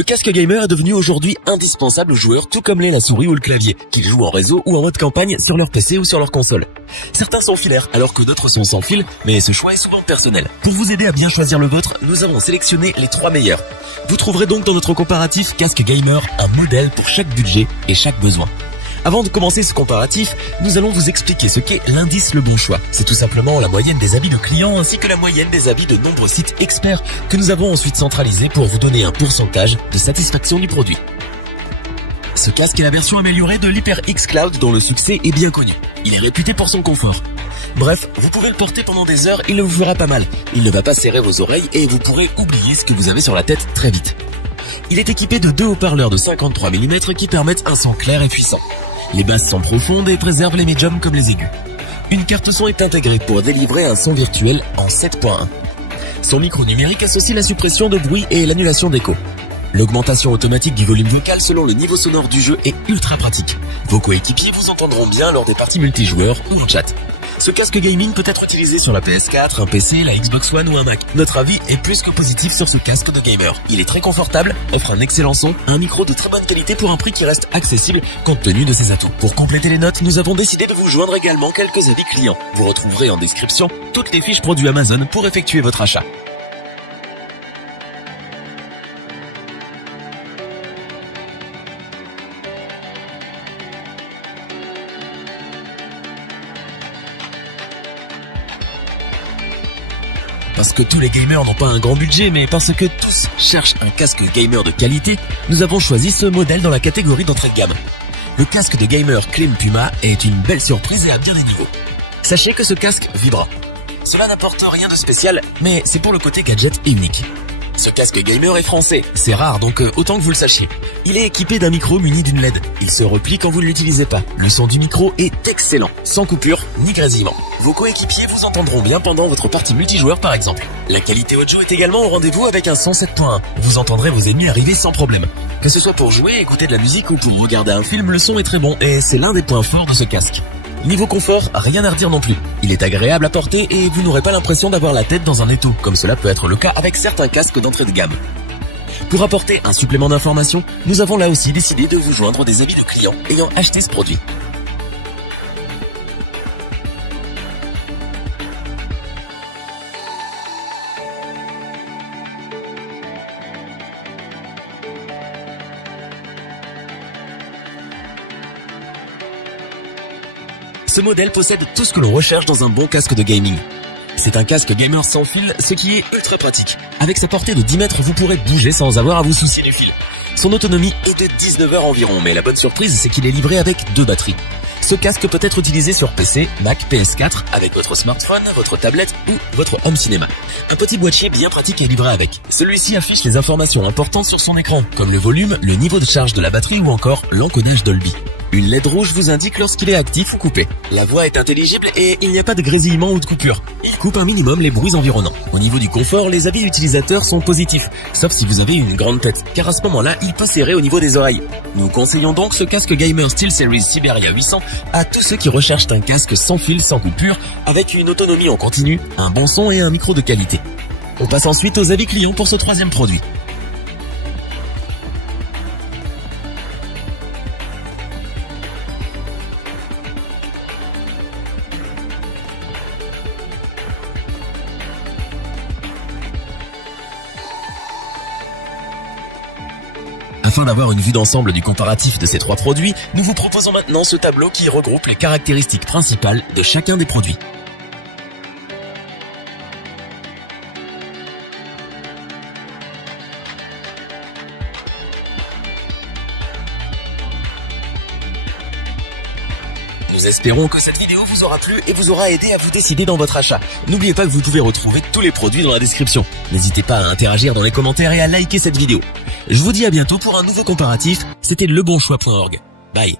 Le casque gamer est devenu aujourd'hui indispensable aux joueurs, tout comme l'est la souris ou le clavier, qu'ils jouent en réseau ou en mode campagne sur leur PC ou sur leur console. Certains sont filaires, alors que d'autres sont sans fil, mais ce choix est souvent personnel. Pour vous aider à bien choisir le vôtre, nous avons sélectionné les 3 meilleurs. Vous trouverez donc dans notre comparatif casque gamer un modèle pour chaque budget et chaque besoin. Avant de commencer ce comparatif, nous allons vous expliquer ce qu'est l'indice Le Bon Choix. C'est tout simplement la moyenne des avis de clients ainsi que la moyenne des avis de nombreux sites experts que nous avons ensuite centralisés pour vous donner un pourcentage de satisfaction du produit. Ce casque est la version améliorée de l'HyperX Cloud dont le succès est bien connu. Il est réputé pour son confort. Bref, vous pouvez le porter pendant des heures, il ne vous fera pas mal. Il ne va pas serrer vos oreilles et vous pourrez oublier ce que vous avez sur la tête très vite. Il est équipé de 2 haut-parleurs de 53 mm qui permettent un son clair et puissant. Les basses sont profondes et préservent les médiums comme les aigus. Une carte son est intégrée pour délivrer un son virtuel en 7.1. Son micro numérique associe la suppression de bruit et l'annulation d'écho. L'augmentation automatique du volume vocal selon le niveau sonore du jeu est ultra pratique. Vos coéquipiers vous entendront bien lors des parties multijoueurs ou en chat. Ce casque gaming peut être utilisé sur la PS4, un PC, la Xbox One ou un Mac. Notre avis est plus que positif sur ce casque de gamer. Il est très confortable, offre un excellent son, un micro de très bonne qualité pour un prix qui reste accessible compte tenu de ses atouts. Pour compléter les notes, nous avons décidé de vous joindre également quelques avis clients. Vous retrouverez en description toutes les fiches produits Amazon pour effectuer votre achat. Parce que tous les gamers n'ont pas un grand budget, mais parce que tous cherchent un casque gamer de qualité, nous avons choisi ce modèle dans la catégorie d'entrée de gamme. Le casque de gamer Klim Puma est une belle surprise et à bien des niveaux. Sachez que ce casque vibra. Cela n'apporte rien de spécial, mais c'est pour le côté gadget et unique. Ce casque gamer est français, c'est rare donc autant que vous le sachiez. Il est équipé d'un micro muni d'une LED. Il se replie quand vous ne l'utilisez pas. Le son du micro est excellent, sans coupure ni grésillement. Vos coéquipiers vous entendront bien pendant votre partie multijoueur par exemple. La qualité audio est également au rendez-vous avec un son 7.1. Vous entendrez vos ennemis arriver sans problème. Que ce soit pour jouer, écouter de la musique ou pour regarder un film, le son est très bon et c'est l'un des points forts de ce casque. Niveau confort, rien à redire non plus. Il est agréable à porter et vous n'aurez pas l'impression d'avoir la tête dans un étau, comme cela peut être le cas avec certains casques d'entrée de gamme. Pour apporter un supplément d'information, nous avons là aussi décidé de vous joindre des avis de clients ayant acheté ce produit. Ce modèle possède tout ce que l'on recherche dans un bon casque de gaming. C'est un casque gamer sans fil, ce qui est ultra pratique. Avec sa portée de 10 mètres, vous pourrez bouger sans avoir à vous soucier du fil. Son autonomie est de 19 heures environ, mais la bonne surprise, c'est qu'il est livré avec 2 batteries. Ce casque peut être utilisé sur PC, Mac, PS4, avec votre smartphone, votre tablette ou votre home cinéma. Un petit boîtier bien pratique est livré avec. Celui-ci affiche les informations importantes sur son écran, comme le volume, le niveau de charge de la batterie ou encore l'encodage Dolby. Une LED rouge vous indique lorsqu'il est actif ou coupé. La voix est intelligible et il n'y a pas de grésillement ou de coupure. Il coupe un minimum les bruits environnants. Au niveau du confort, les avis utilisateurs sont positifs, sauf si vous avez une grande tête, car à ce moment-là, il peut serrer au niveau des oreilles. Nous conseillons donc ce casque gamer SteelSeries Siberia 800 à tous ceux qui recherchent un casque sans fil, sans coupure, avec une autonomie en continu, un bon son et un micro de qualité. On passe ensuite aux avis clients pour ce 3e produit. Afin d'avoir une vue d'ensemble du comparatif de ces 3 produits, nous vous proposons maintenant ce tableau qui regroupe les caractéristiques principales de chacun des produits. Nous espérons que cette vidéo vous aura plu et vous aura aidé à vous décider dans votre achat. N'oubliez pas que vous pouvez retrouver tous les produits dans la description. N'hésitez pas à interagir dans les commentaires et à liker cette vidéo. Je vous dis à bientôt pour un nouveau comparatif. C'était lebonchoix.org. Bye.